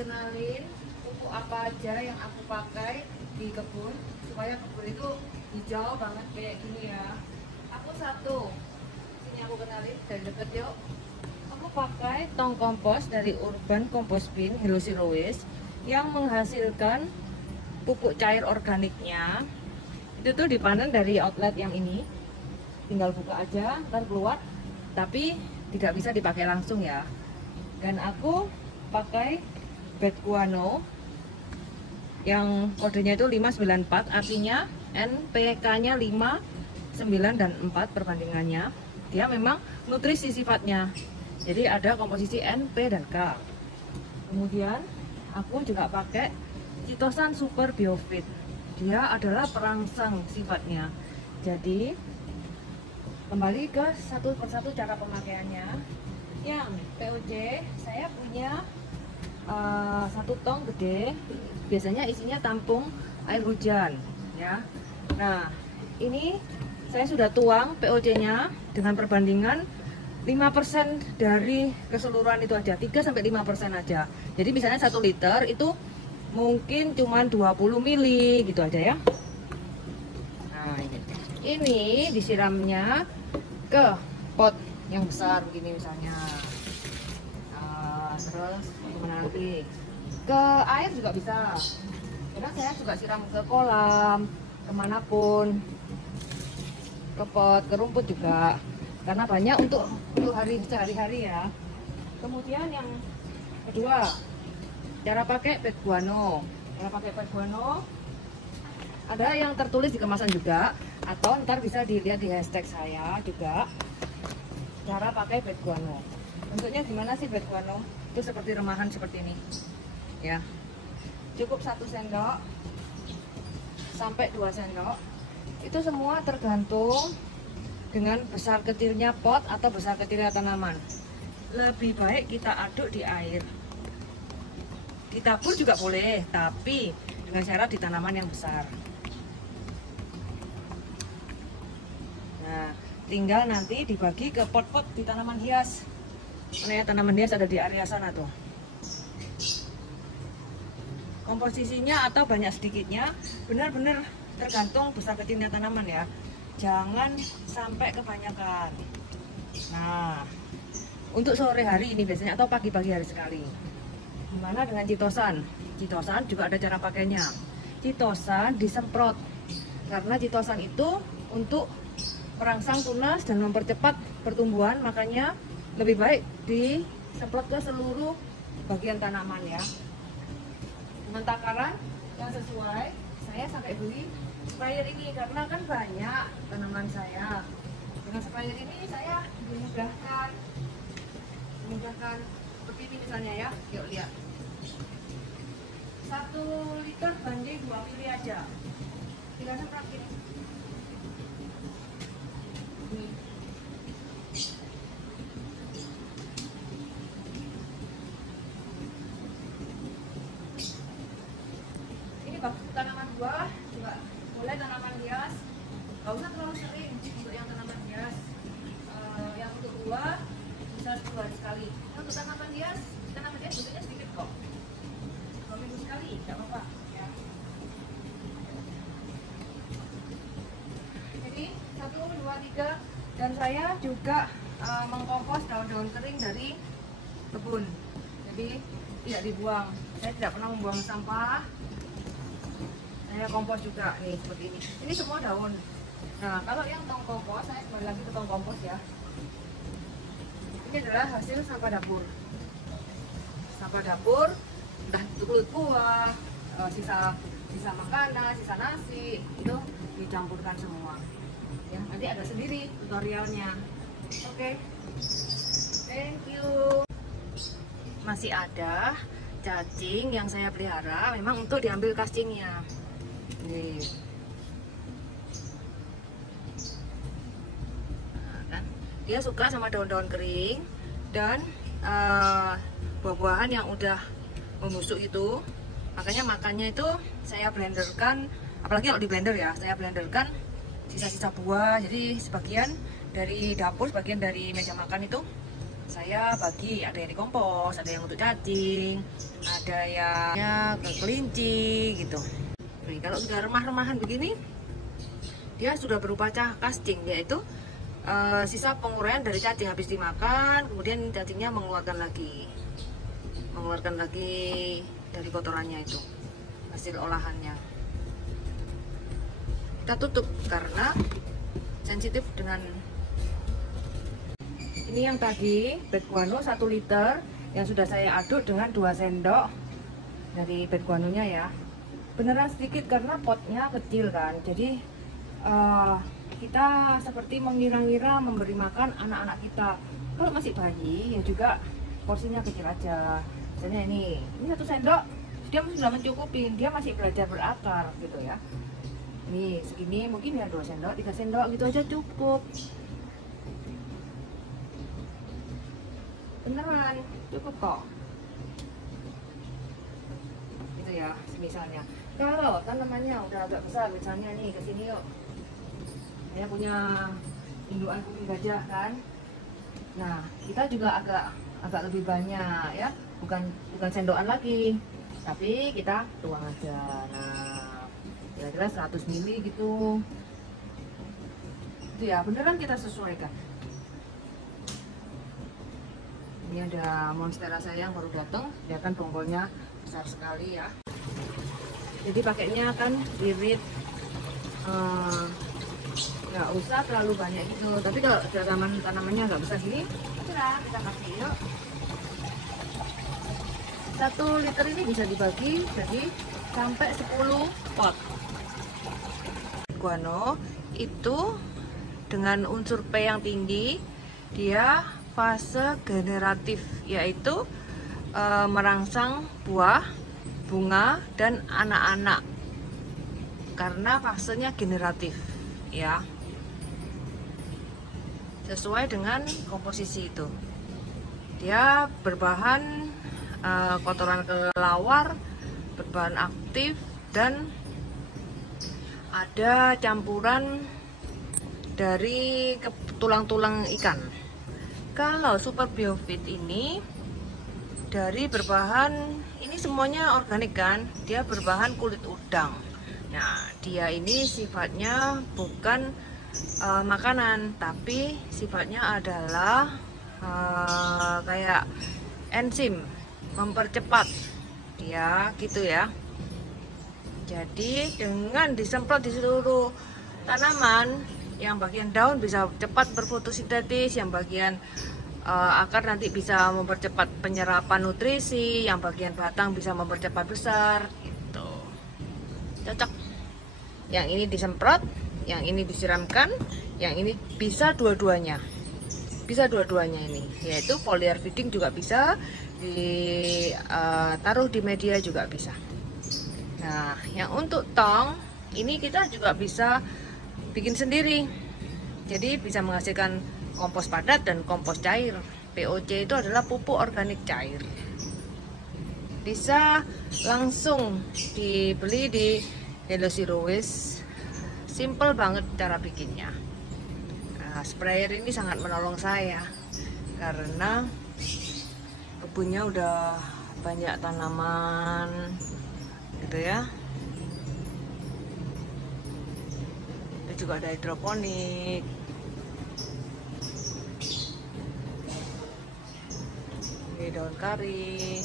kenalin pupuk apa aja yang aku pakai di kebun supaya kebun itu hijau banget kayak gini ya. Aku satu, sini aku kenalin dari deket yuk. Aku pakai tong kompos dari Urban Compost Bin Hello Zero Waste yang menghasilkan pupuk cair organiknya. Itu tuh dipanen dari outlet yang ini, tinggal buka aja ntar keluar, tapi tidak bisa dipakai langsung ya. Dan aku pakai bed guano yang kodenya itu 594, artinya NPK nya 5, 9, dan 4 perbandingannya. Dia memang nutrisi sifatnya, jadi ada komposisi N, P, dan K. Kemudian aku juga pakai Citosan Super Biofit. Dia adalah perangsang sifatnya. Jadi kembali ke satu persatu cara pemakaiannya. Yang POJ saya punya 1 tong gede, biasanya isinya tampung air hujan ya. Nah ini saya sudah tuang POJ nya dengan perbandingan 5% dari keseluruhan itu aja, 3-5% aja. Jadi misalnya 1 liter itu mungkin cuman 20 mili gitu aja ya. Nah ini disiramnya ke pot yang besar begini misalnya. Terus gimana lagi? Ke air juga bisa. Karena saya juga siram ke kolam, kemanapun, ke pot, ke rumput juga. Karena banyak untuk hari sehari-hari ya. Kemudian yang kedua, cara pakai bed guano. Cara pakai bed guano ada yang tertulis di kemasan juga, atau ntar bisa dilihat di hashtag saya juga. Cara pakai bed guano. Bentuknya gimana sih bed guano? Itu seperti remahan seperti ini ya. Cukup 1 sendok sampai 2 sendok. Itu semua tergantung dengan besar kecilnya pot atau besar kecilnya tanaman. Lebih baik kita aduk di air. Ditabur juga boleh, tapi dengan syarat di tanaman yang besar. Nah, tinggal nanti dibagi ke pot-pot di tanaman hias. Mana ya, tanaman hias ada di area sana tuh. Komposisinya atau banyak sedikitnya benar-benar tergantung besar kecilnya tanaman ya. Jangan sampai kebanyakan. Nah, untuk sore hari ini biasanya atau pagi-pagi hari sekali. Gimana dengan Citosan? Citosan juga ada cara pakainya. Citosan disemprot. Karena Citosan itu untuk merangsang tunas dan mempercepat pertumbuhan, makanya lebih baik disemprot ke seluruh bagian tanaman ya. Dengan takaran yang sesuai, saya sampai beli sprayer ini karena kan banyak tanaman saya. Dengan sprayer ini saya dimudahkan seperti ini misalnya ya. Yuk lihat, 1 liter banding 2 mili aja, tinggal semprot gini. Ini bagus tanaman buah, juga boleh tanaman hias. Gak usah terlalu sering untuk yang tanaman hias. Yang untuk buah bisa 10 hari sekali. Yang untuk tanaman hias bentuknya sedikit kok. 2 minggu sekali, gak apa-apa ya. Jadi 1, 2, 3. Dan saya juga mengkompos daun-daun kering dari kebun. Jadi tidak dibuang. Saya tidak pernah membuang sampah. Saya kompos juga nih seperti ini. Ini semua daun. Nah, kalau yang tong kompos, saya kembali lagi ke tong kompos ya. Ini adalah hasil sampah dapur. Sampah dapur, entah itu kulit buah, sisa makanan, sisa nasi, itu dicampurkan semua. Ya, nanti ada sendiri tutorialnya. Oke. Thank you. Masih ada cacing yang saya pelihara, memang untuk diambil casingnya. Nih. Nah, kan? Dia suka sama daun-daun kering dan buah-buahan yang udah membusuk itu. Makanya makannya itu saya blenderkan, apalagi kalau di blender ya, saya blenderkan sisa-sisa buah. Jadi sebagian dari dapur, sebagian dari meja makan itu saya bagi, ada yang dikompos, ada yang untuk cacing, ada yang ke kelinci gitu. Nah, kalau sudah remah-remahan begini, dia sudah berupa casting, yaitu sisa penguraian dari cacing habis dimakan, kemudian cacingnya mengeluarkan lagi dari kotorannya itu, hasil olahannya. Kita tutup karena sensitif dengan ini. Yang tadi bed guano 1 liter yang sudah saya aduk dengan 2 sendok dari bed guanonya ya. Beneran sedikit karena potnya kecil kan, jadi kita seperti mengira-ngira memberi makan anak-anak kita. Kalau masih bayi ya juga porsinya kecil aja. Misalnya ini 1 sendok dia sudah mencukupi, dia masih belajar berakar gitu ya. Nih segini mungkin ya 2 sendok 3 sendok gitu aja cukup. Beneran cukup kok gitu ya. Misalnya kalau tanamannya udah agak besar, misalnya nih kesini yuk, saya punya indukan kuping gajah kan. Nah kita juga agak lebih banyak ya, bukan sendokan lagi, tapi kita tuang aja. Nah kira-kira 100 ml gitu itu ya, beneran kita sesuaikan. Ini ada monstera saya yang baru datang, dia kan bonggolnya besar sekali ya, jadi pakainya kan irit, nggak usah terlalu banyak gitu. Tapi kalau tanamannya nggak besar gini, kita kasih yuk. 1 liter ini bisa dibagi jadi sampai 10 pot. Guano itu dengan unsur P yang tinggi, dia fase generatif, yaitu merangsang buah, bunga, dan anak-anak karena fasenya generatif ya, sesuai dengan komposisi itu. Dia berbahan kotoran kelelawar, berbahan aktif, dan ada campuran dari tulang-tulang ikan. Kalau super biofit ini dari berbahan, ini semuanya organik kan, dia berbahan kulit udang. Nah dia ini sifatnya bukan makanan, tapi sifatnya adalah kayak enzim, mempercepat dia gitu ya. Jadi dengan disemprot di seluruh tanaman, yang bagian daun bisa cepat berfotosintesis, yang bagian akar nanti bisa mempercepat penyerapan nutrisi, yang bagian batang bisa mempercepat besar gitu. Cocok. Yang ini disemprot, yang ini disiramkan, yang ini bisa dua-duanya. Bisa dua-duanya ini, yaitu foliar feeding juga bisa, ditaruh di media juga bisa. Nah, yang untuk tong ini kita juga bisa bikin sendiri. Jadi bisa menghasilkan kompos padat dan kompos cair. POC itu adalah pupuk organik cair. Bisa langsung dibeli di Hello Zero Waste. Simple banget cara bikinnya. Nah, sprayer ini sangat menolong saya karena kebunnya udah banyak tanaman gitu ya. Itu juga ada hidroponik. Ini daun karing.